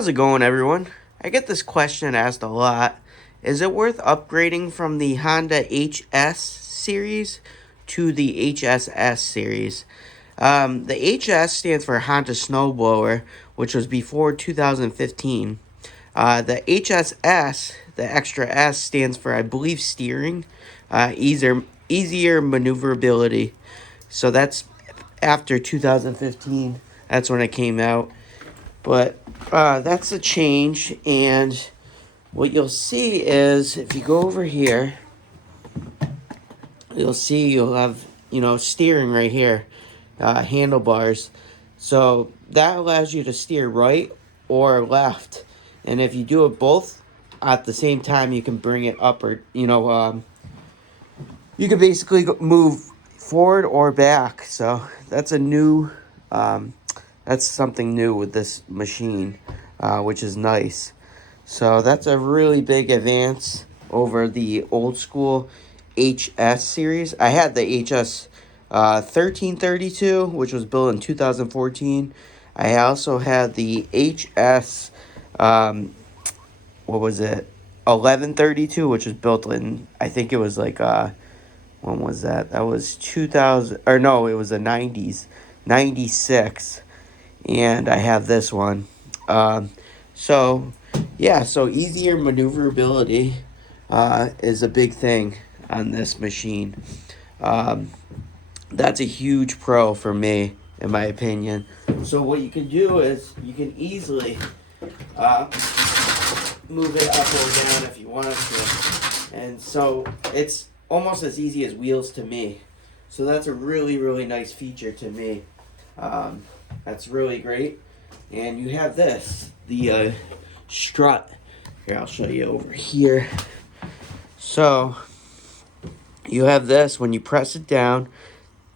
How's it going, everyone? I get this question asked a lot. Is it worth upgrading from the Honda HS series to the HSS series? The HS stands for Honda Snowblower, which was before 2015. The HSS, the extra S, stands for, I believe, steering, easier maneuverability. So that's after 2015. That's when it came out. But that's a change, and what you'll see is if you go over here, you'll have steering right here, handlebars. So that allows you to steer right or left, and if you do it both at the same time, you can bring it up or you can basically move forward or back. So that's a new that's something new with this machine, which is nice. So that's a really big advance over the old school HS series. I had the HS 1332, which was built in 2014. I also had the HS, what was it, 1132, which was built in, I think it was like, when was that? That was 2000, or no, it was the 90s, 96. And I have this one. So yeah, so easier maneuverability is a big thing on this machine. That's a huge pro for me, in my opinion. So what you can do is you can easily move it up or down if you wanted to. And so it's almost as easy as wheels to me. So that's a really, really nice feature to me. That's really great. And you have this, the Strut. Here, I'll show you over here. So you have this. When you press it down,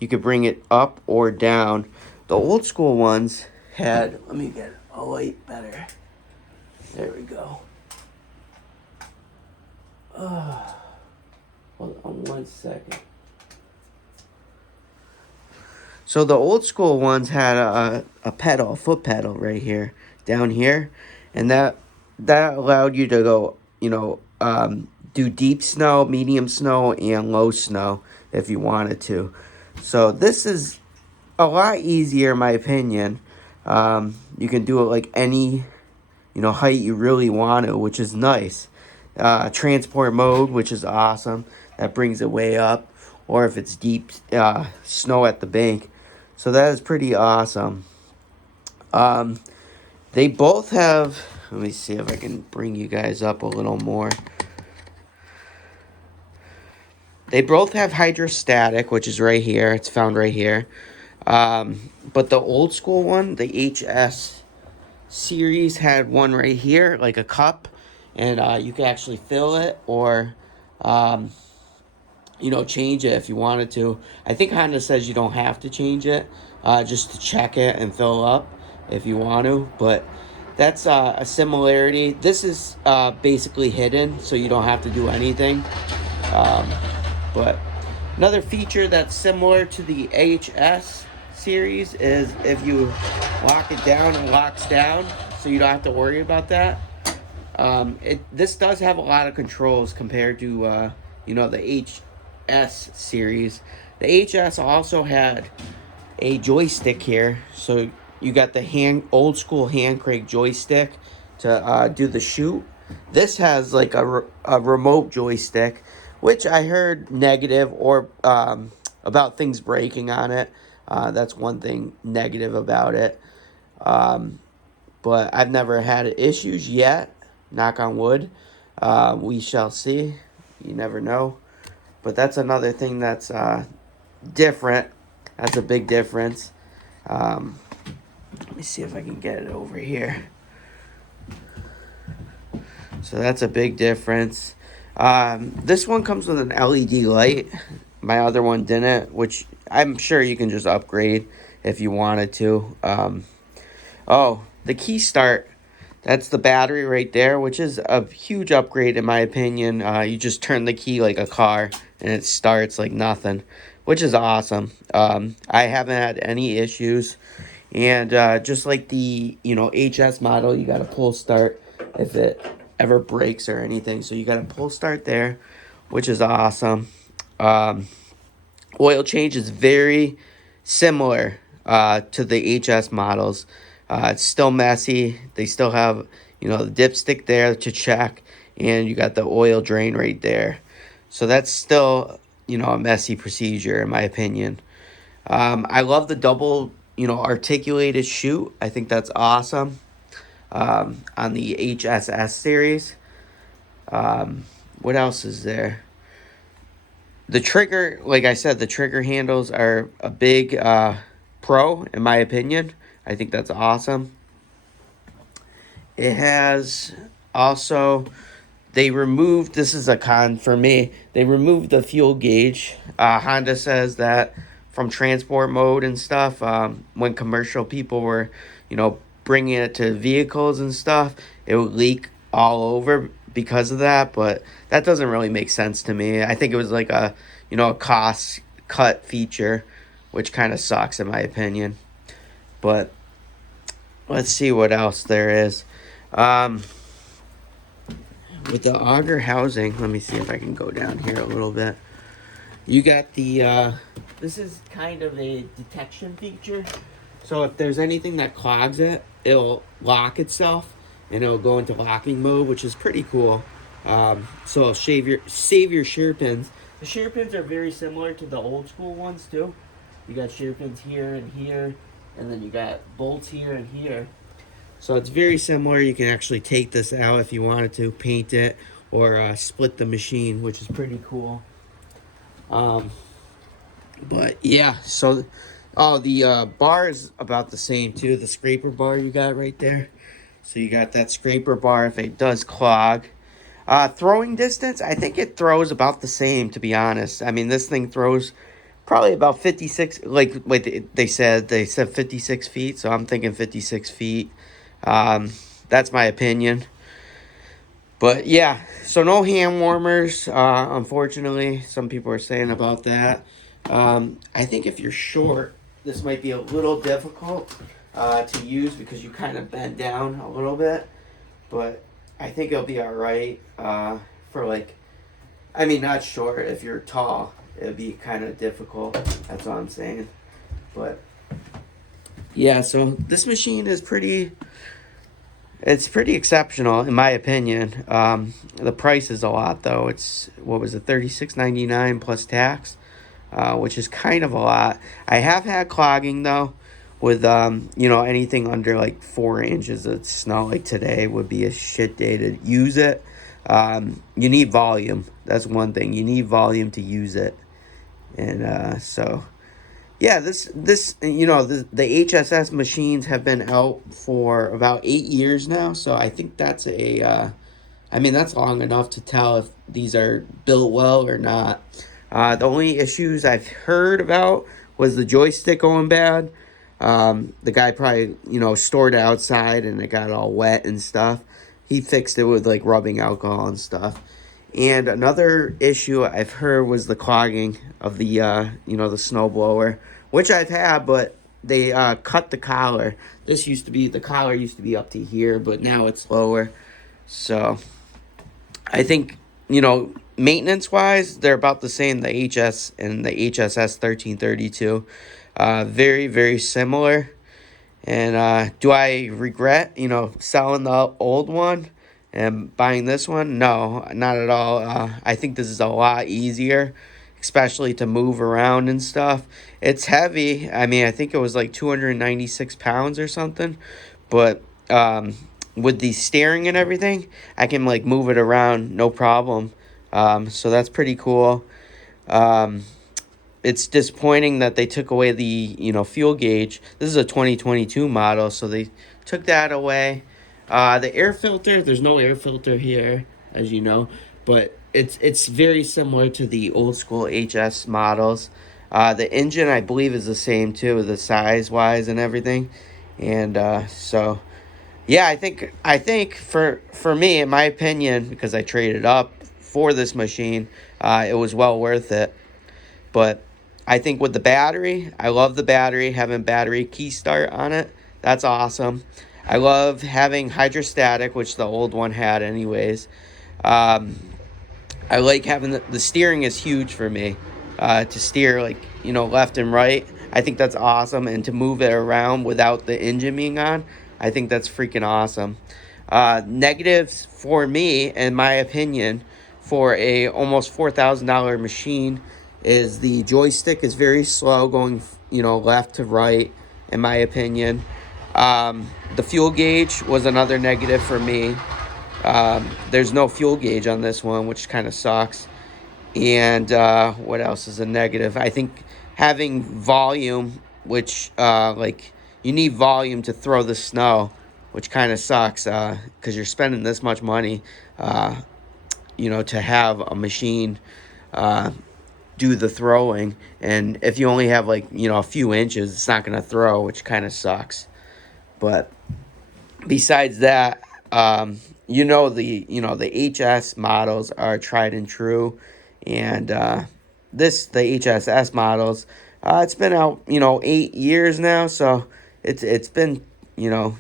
you can bring it up or down. The old school ones had, let me get a light better. There we go. Hold on 1 second. So the old school ones had a pedal, a foot pedal right here, down here, and that allowed you to go, do deep snow, medium snow, and low snow if you wanted to. So this is a lot easier, in my opinion. You can do it like any, height you really want to, which is nice. Transport mode, which is awesome. That brings it way up. Or if it's deep snow at the bank. So that is pretty awesome. They both have, let me see if I can bring you guys up a little more. They both have hydrostatic, which is right here. It's found right here. But the old school one, the HS series, had one right here, like a cup. And you can actually fill it or, change it if you wanted to. I think Honda says you don't have to change it, just to check it and fill up if you want to. But that's a similarity. This is basically hidden, so you don't have to do anything. But another feature that's similar to the HS series is if you lock it down, it locks down, so you don't have to worry about that. This does have a lot of controls compared to the HS series. The HS also had a joystick here, so you got the old school hand crank joystick to do the shoot. This has like a remote joystick, which I heard negative or about things breaking on it. That's one thing negative about it. But I've never had issues yet. Knock on wood. We shall see. You never know. But that's another thing that's different. That's a big difference. Let me see if I can get it over here. So that's a big difference. This one comes with an LED light. My other one didn't, which I'm sure you can just upgrade if you wanted to. The key start. That's the battery right there, which is a huge upgrade in my opinion. You just turn the key like a car, and it starts like nothing, which is awesome. I haven't had any issues, And just like the, HS model, you got a pull start if it ever breaks or anything. So you got a pull start there, which is awesome. Um, Oil change is very similar to the HS models. It's still messy. They still have, the dipstick there to check, and you got the oil drain right there. So that's still, a messy procedure in my opinion. I love the double, articulated chute. I think that's awesome on the HSS series. What else is there? The trigger, like I said, the trigger handles are a big pro, in my opinion. I think that's awesome. It has also, they removed, this is a con for me, they removed the fuel gauge. Honda says that from transport mode and stuff, when commercial people were, bringing it to vehicles and stuff, it would leak all over because of that. But that doesn't really make sense to me. I think it was like a cost cut feature, which kind of sucks in my opinion. But let's see what else there is. Um, with the auger housing, let me see if I can go down here a little bit. You got the, this is kind of a detection feature. So if there's anything that clogs it, it'll lock itself and it'll go into locking mode, which is pretty cool. So it'll save your shear pins. The shear pins are very similar to the old school ones too. You got shear pins here and here, and then you got bolts here and here. So it's very similar. You can actually take this out if you wanted to, paint it, or split the machine, which is pretty cool. But yeah, so the bar is about the same too. The scraper bar you got right there. So you got that scraper bar if it does clog. Throwing distance, I think it throws about the same, to be honest. I mean, this thing throws probably about 56, like wait, they said 56 feet, so I'm thinking 56 feet. That's my opinion. But yeah, so no hand warmers, unfortunately. Some people are saying about that. I think if you're short, this might be a little difficult to use because you kind of bend down a little bit. But I think it'll be all right for like, I mean, not short. If you're tall, it'll be kind of difficult. That's all I'm saying. But yeah, so this machine is it's pretty exceptional in my opinion. The price is a lot though. It's, what was it, $36.99 plus tax, which is kind of a lot. I have had clogging though with anything under like 4 inches of snow. Like today would be a shit day to use it. You need volume. That's one thing. You need volume to use it. And so yeah, the HSS machines have been out for about 8 years now, so I think that's that's long enough to tell if these are built well or not. The only issues I've heard about was the joystick going bad. The guy probably, stored it outside and it got all wet and stuff. He fixed it with like rubbing alcohol and stuff. And another issue I've heard was the clogging of the snowblower, which I've had, but they cut the collar. The collar used to be up to here, but now it's lower. So I think, maintenance wise, they're about the same, the HS and the HSS 1332. Very, very similar. And do I regret, selling the old one and buying this one? No, not at all. I think this is a lot easier, especially to move around and stuff. It's heavy. I mean, I think it was like 296 pounds or something. But with the steering and everything, I can like move it around no problem. So that's pretty cool. It's disappointing that they took away the fuel gauge. This is a 2022 model, so they took that away. The air filter, there's no air filter here, as you know, but it's very similar to the old school HS models. The engine, I believe, is the same too, the size wise and everything. And so yeah, I think for me, in my opinion, because I traded up for this machine, it was well worth it. But I think with the battery, I love the battery, having battery key start on it. That's awesome. I love having hydrostatic, which the old one had anyways. Um, I like having the steering is huge for me. To steer like, left and right. I think that's awesome. And to move it around without the engine being on, I think that's freaking awesome. Negatives for me, in my opinion, for a almost $4,000 machine is the joystick is very slow going, left to right, in my opinion. The fuel gauge was another negative for me. There's no fuel gauge on this one, which kind of sucks. And what else is a negative? I think having volume, which like you need volume to throw the snow, which kind of sucks because you're spending this much money, uh, to have a machine uh, do the throwing. And if you only have like, a few inches, it's not going to throw, which kind of sucks. But besides that, the HS models are tried and true, and the HSS models, it's been out 8 years now, so it's been you know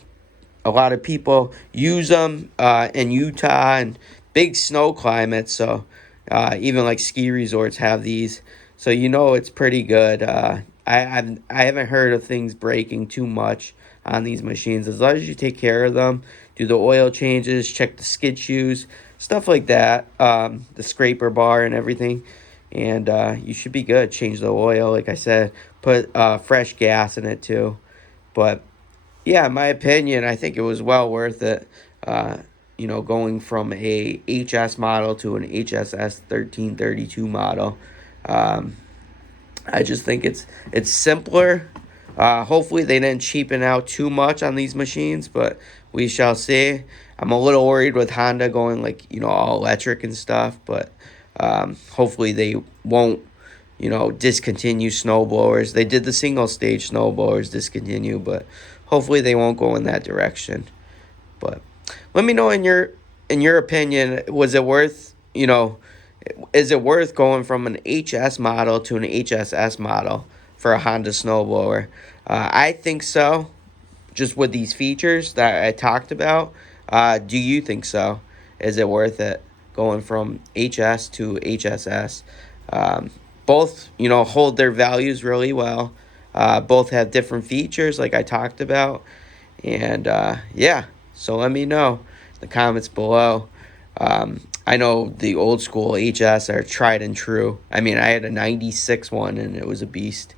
a lot of people use them in Utah and big snow climates. So even like ski resorts have these. So it's pretty good. I haven't heard of things breaking too much on these machines as long as you take care of them, do the oil changes, check the skid shoes, stuff like that, the scraper bar and everything. And you should be good. Change the oil, like I said, put fresh gas in it too. But yeah, in my opinion, I think it was well worth it. Going from a HS model to an HSS 1332 model. Um, I just think it's simpler. Hopefully they didn't cheapen out too much on these machines, but we shall see. I'm a little worried with Honda going like all electric and stuff, but hopefully they won't discontinue snowblowers. They did the single stage snowblowers discontinue, but hopefully they won't go in that direction. But let me know in your opinion, was it worth is it worth going from an HS model to an HSS model for a Honda snowblower? I think so, just with these features that I talked about. Do you think so? Is it worth it going from HS to HSS? Um, Both, hold their values really well. Both have different features, like I talked about. And yeah, so let me know in the comments below. I know the old school HS are tried and true. I mean, I had a 96 one and it was a beast.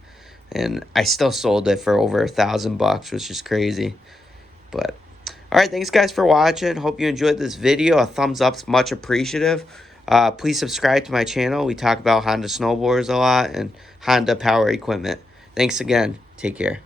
And I still sold it for over $1,000, which is crazy. But all right, thanks guys for watching. Hope you enjoyed this video. A thumbs up's much appreciative. Please subscribe to my channel. We talk about Honda snowboards a lot and Honda power equipment. Thanks again. Take care.